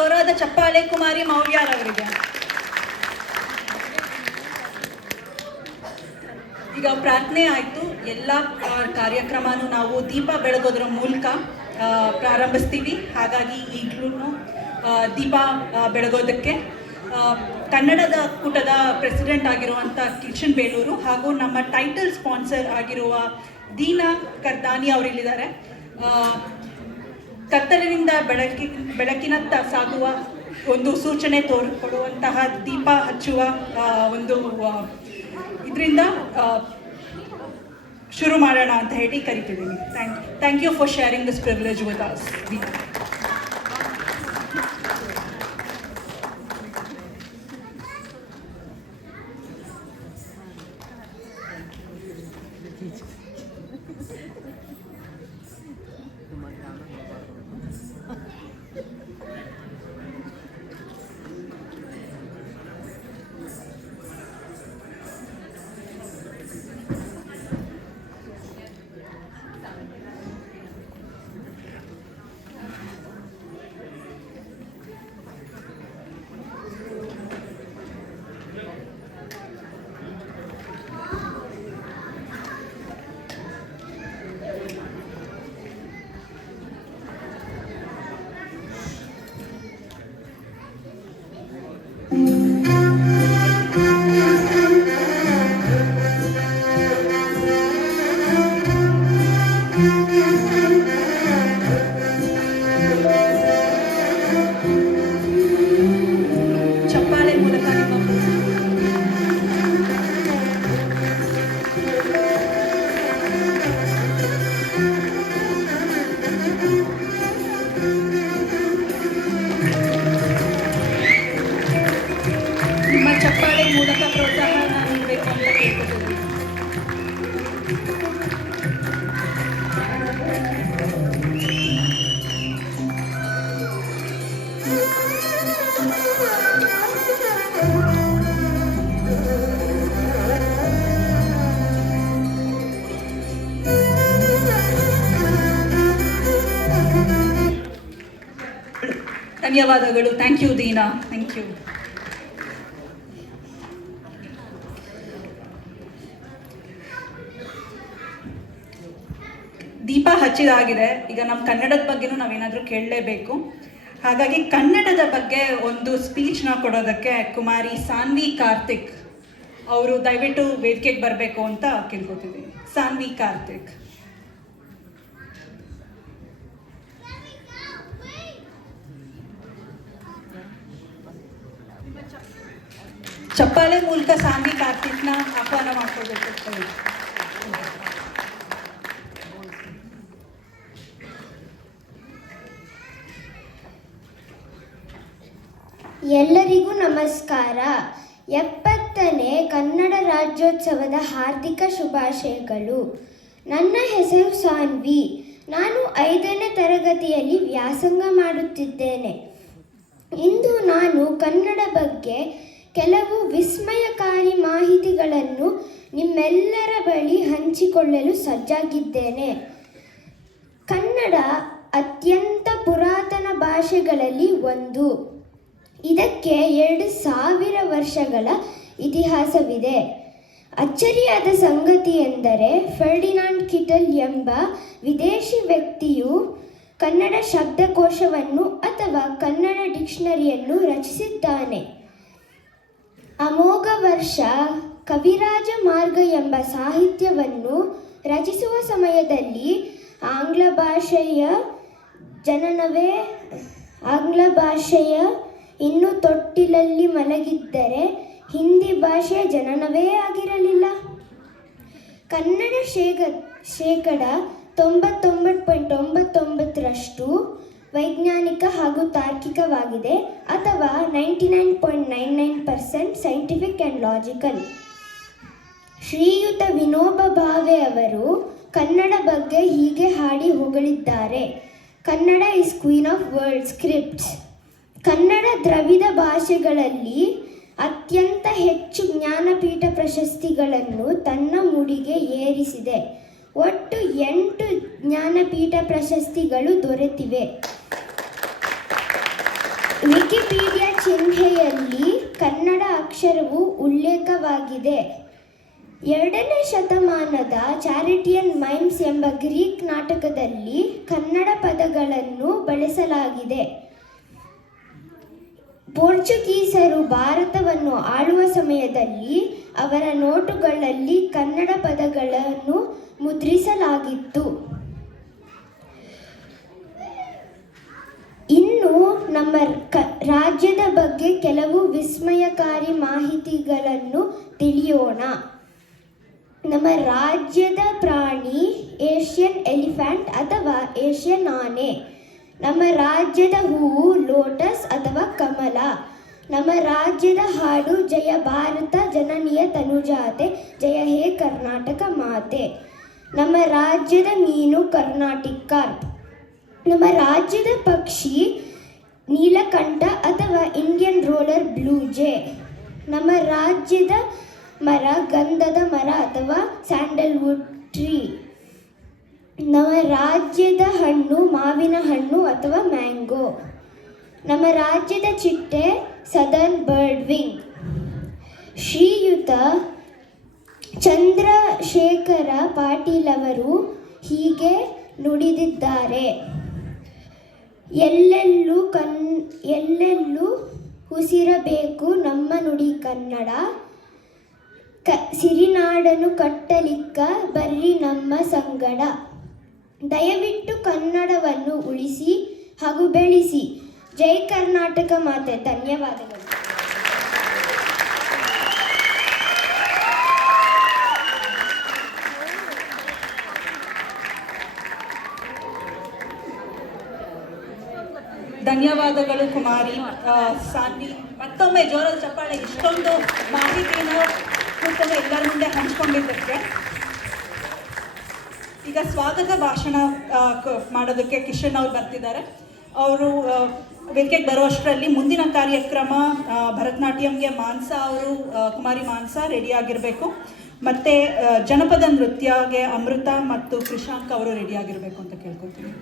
ಜೋರಾದ ಚಪ್ಪಾಳೆ ಕುಮಾರಿ ಮೌಲ್ಯಾರ್ ಅವರಿಗೆ. ಈಗ ಪ್ರಾರ್ಥನೆ ಆಯಿತು. ಎಲ್ಲ ಕಾರ್ಯಕ್ರಮನೂ ನಾವು ದೀಪ ಬೆಳಗೋದ್ರ ಮೂಲಕ ಪ್ರಾರಂಭಿಸ್ತೀವಿ. ಹಾಗಾಗಿ ಈಗಲೂ ದೀಪ ಬೆಳಗೋದಕ್ಕೆ ಕನ್ನಡದ ಕೂಟದ ಪ್ರೆಸಿಡೆಂಟ್ ಆಗಿರುವಂಥ ಕಿಶನ್ ಬೇಲೂರು ಹಾಗೂ ನಮ್ಮ ಟೈಟಲ್ ಸ್ಪಾನ್ಸರ್ ಆಗಿರುವ ದೀನಾ ಕರ್ದಾನಿ ಅವರಿಲ್ಲಿದ್ದಾರೆ. ಕತ್ತಲಿನಿಂದ ಬೆಳಕಿನತ್ತ ಸಾಗುವ ಒಂದು ಸೂಚನೆ ತೋರಿಕೊಡುವಂತಹ ದೀಪ ಹಚ್ಚುವ ಒಂದು ಇದರಿಂದ ಶುರು ಮಾಡೋಣ ಅಂತ ಹೇಳಿ ಕರಿತಿದ್ದೀನಿ. Thank you for sharing this privilege with us. ಧನ್ಯವಾದಗಳು. Thank you Deena, thank you. ದೀಪ ಹಚ್ಚಿದಾಗಿದೆ. ಈಗ ನಮ್ಮ ಕನ್ನಡದ ಬಗ್ಗೆನೂ ನಾವೇನಾದರೂ ಕೇಳಲೇಬೇಕು. ಹಾಗಾಗಿ ಕನ್ನಡದ ಬಗ್ಗೆ ಒಂದು ಸ್ಪೀಚ್ನ ಕೊಡೋದಕ್ಕೆ ಕುಮಾರಿ ಸಾನ್ವಿ ಕಾರ್ತಿಕ್ ಅವರು ದಯವಿಟ್ಟು ವೇದಿಕೆಗೆ ಬರಬೇಕು ಅಂತ ಕೇಳ್ಕೊತಿದ್ದೀನಿ. ಸಾನ್ವಿ ಕಾರ್ತಿಕ್. ಚಪ್ಪಾಳೆ ಮೂಲಕ ಸಾನ್ವಿ ಕಾರ್ತಿಕ್ನ ಆಹ್ವಾನ ಮಾಡ್ಕೊಳ್ಬೇಕು. ಎಲ್ಲರಿಗೂ ನಮಸ್ಕಾರ. 70ನೇ ಕನ್ನಡ ರಾಜ್ಯೋತ್ಸವದ ಹಾರ್ದಿಕ ಶುಭಾಶಯಗಳು. ನನ್ನ ಹೆಸರು ಸಾನ್ವಿ. ನಾನು 5ನೇ ತರಗತಿಯಲ್ಲಿ ವ್ಯಾಸಂಗ ಮಾಡುತ್ತಿದ್ದೇನೆ. ಇಂದು ನಾನು ಕನ್ನಡ ಬಗ್ಗೆ ಕೆಲವು ವಿಸ್ಮಯಕಾರಿ ಮಾಹಿತಿಗಳನ್ನು ನಿಮ್ಮೆಲ್ಲರ ಬಳಿ ಹಂಚಿಕೊಳ್ಳಲು ಸಜ್ಜಾಗಿದ್ದೇನೆ. ಕನ್ನಡ ಅತ್ಯಂತ ಪುರಾತನ ಭಾಷೆಗಳಲ್ಲಿ ಒಂದು. ಇದಕ್ಕೆ 2000 ವರ್ಷಗಳ ಇತಿಹಾಸವಿದೆ. ಅಚ್ಚರಿಯಾದ ಸಂಗತಿ ಎಂದರೆ ಫರ್ಡಿನಾಂಡ್ ಕಿಟಲ್ ಎಂಬ ವಿದೇಶಿ ವ್ಯಕ್ತಿಯು ಕನ್ನಡ ಶಬ್ದಕೋಶವನ್ನು ಅಥವಾ ಕನ್ನಡ ಡಿಕ್ಷನರಿಯನ್ನು ರಚಿಸಿದ್ದಾನೆ. ಅಮೋಘ ವರ್ಷ ಕವಿರಾಜ ಮಾರ್ಗ ಎಂಬ ಸಾಹಿತ್ಯವನ್ನು ರಚಿಸುವ ಸಮಯದಲ್ಲಿ ಆಂಗ್ಲ ಭಾಷೆಯ ಇನ್ನೂ ತೊಟ್ಟಿಲಲ್ಲಿ ಮಲಗಿದ್ದರೆ ಹಿಂದಿ ಭಾಷೆಯ ಜನನವೇ ಆಗಿರಲಿಲ್ಲ. ಕನ್ನಡ ಶೇಕಡ 99.99% ವೈಜ್ಞಾನಿಕ ಹಾಗೂ ತಾರ್ಕಿಕವಾಗಿದೆ, ಅಥವಾ 99.99% ಸೈಂಟಿಫಿಕ್ ಆ್ಯಂಡ್ ಲಾಜಿಕಲ್. ಶ್ರೀಯುತ ವಿನೋಬ ಭಾವೆ ಅವರು ಕನ್ನಡ ಬಗ್ಗೆ ಹೀಗೆ ಹಾಡಿ ಹೊಗಳಿದ್ದಾರೆ: Kannada is queen of world scripts. Kannada Dravida ಭಾಷೆಗಳಲ್ಲಿ ಅತ್ಯಂತ ಹೆಚ್ಚು ಜ್ಞಾನಪೀಠ ಪ್ರಶಸ್ತಿಗಳನ್ನು ತನ್ನ ಮುಡಿಗೆ ಏರಿಸಿದೆ. ಒಟ್ಟು 8 ಜ್ಞಾನಪೀಠ ಪ್ರಶಸ್ತಿಗಳು ದೊರೆತಿವೆ. ವಿಕಿಪೀಡಿಯಾ ಚಿಹ್ನೆಯಲ್ಲಿ ಕನ್ನಡ ಅಕ್ಷರವು ಉಲ್ಲೇಖವಾಗಿದೆ. 2ನೇ ಶತಮಾನದ ಚಾರಿಟಿಯನ್ ಮೈಮ್ಸ್ ಎಂಬ ಗ್ರೀಕ್ ನಾಟಕದಲ್ಲಿ ಕನ್ನಡ ಪದಗಳನ್ನು ಬಳಸಲಾಗಿದೆ. ಪೋರ್ಚುಗೀಸರು ಭಾರತವನ್ನು ಆಳುವ ಸಮಯದಲ್ಲಿ ಅವರ ನೋಟುಗಳಲ್ಲಿ ಕನ್ನಡ ಪದಗಳನ್ನು ಮುದ್ರಿಸಲಾಗಿತ್ತು. ಇನ್ನು ನಮ್ಮ ರಾಜ್ಯದ ಬಗ್ಗೆ ಕೆಲವು ವಿಸ್ಮಯಕಾರಿ ಮಾಹಿತಿಗಳನ್ನು ತಿಳಿಯೋಣ. ನಮ್ಮ ರಾಜ್ಯದ ಪ್ರಾಣಿ ಏಷ್ಯನ್ ಎಲಿಫೆಂಟ್ ಅಥವಾ ಏಷ್ಯನ್ ಆನೆ. ನಮ್ಮ ರಾಜ್ಯದ ಹೂವು ಲೋಟಸ್ ಅಥವಾ ಕಮಲ. ನಮ್ಮ ರಾಜ್ಯದ ಹಾಡು ಜಯ ಭಾರತ ಜನನಿಯ ತನುಜಾತೆ, ಜಯ ಹೇ ಕರ್ನಾಟಕ ಮಾತೆ. ನಮ್ಮ ರಾಜ್ಯದ ಮೀನು ಕರ್ನಾಟಿಕ್ ಕಾರ್ಪ್. ನಮ್ಮ ರಾಜ್ಯದ ಪಕ್ಷಿ ನೀಲಕಂಠ ಅಥವಾ ಇಂಡಿಯನ್ ರೋಲರ್ ಬ್ಲೂ ಜೇ. ನಮ್ಮ ರಾಜ್ಯದ ಮರ ಗಂಧದ ಮರ ಅಥವಾ ಸ್ಯಾಂಡಲ್ವುಡ್ ಟ್ರೀ. ನಮ್ಮ ರಾಜ್ಯದ ಹಣ್ಣು ಮಾವಿನ ಹಣ್ಣು ಅಥವಾ ಮ್ಯಾಂಗೋ. ನಮ್ಮ ರಾಜ್ಯದ ಚಿಟ್ಟೆ ಸದರ್ನ್ ಬರ್ಡ್ ವಿಂಗ್. ಶ್ರೀಯುತ ಚಂದ್ರಶೇಖರ ಪಾಟೀಲ್ ಅವರು ಹೀಗೆ ನುಡಿದಿದ್ದಾರೆ: ಎಲ್ಲೆಲ್ಲೂ ಉಸಿರಬೇಕು ನಮ್ಮ ನುಡಿ ಕನ್ನಡ, ಸಿರಿನಾಡನು ಕಟ್ಟಲಿಕ್ಕ ಬರ್ರಿ ನಮ್ಮ ಸಂಗಡ. ದಯವಿಟ್ಟು ಕನ್ನಡವನ್ನು ಉಳಿಸಿ ಹಾಗೂ ಬೆಳೆಸಿ. ಜೈ ಕರ್ನಾಟಕ ಮಾತೆ. ಧನ್ಯವಾದಗಳು. ಧನ್ಯವಾದಗಳು ಕುಮಾರಿ ಸಾನ್ವಿ. ಮತ್ತೊಮ್ಮೆ ಜೋರದ ಚಪ್ಪಾಳೆ. ಇಷ್ಟೊಂದು ಮಾಹಿತಿನ ಕೂತಲ್ಲಿ ಎಲ್ಲರ ಮುಂದೆ ಹಂಚ್ಕೊಂಡಿದ್ದಕ್ಕೆ. ಈಗ ಸ್ವಾಗತ ಭಾಷಣ ಮಾಡೋದಕ್ಕೆ ಕಿಶನ್ ಅವ್ರು ಬರ್ತಿದ್ದಾರೆ. ಅವರು ವೇದಿಕೆಗೆ ಬರುವಷ್ಟರಲ್ಲಿ ಮುಂದಿನ ಕಾರ್ಯಕ್ರಮ ಭರತನಾಟ್ಯಂಗೆ ಮಾನ್ಸಾ ಅವರು, ಕುಮಾರಿ ಮಾನ್ಸಾ ರೆಡಿಯಾಗಿರಬೇಕು. ಮತ್ತು ಜನಪದ ನೃತ್ಯಗೆ ಅಮೃತ ಮತ್ತು ಕೃಷಾಂಕ್ ಅವರು ರೆಡಿಯಾಗಿರಬೇಕು ಅಂತ ಕೇಳ್ಕೊತೀನಿ.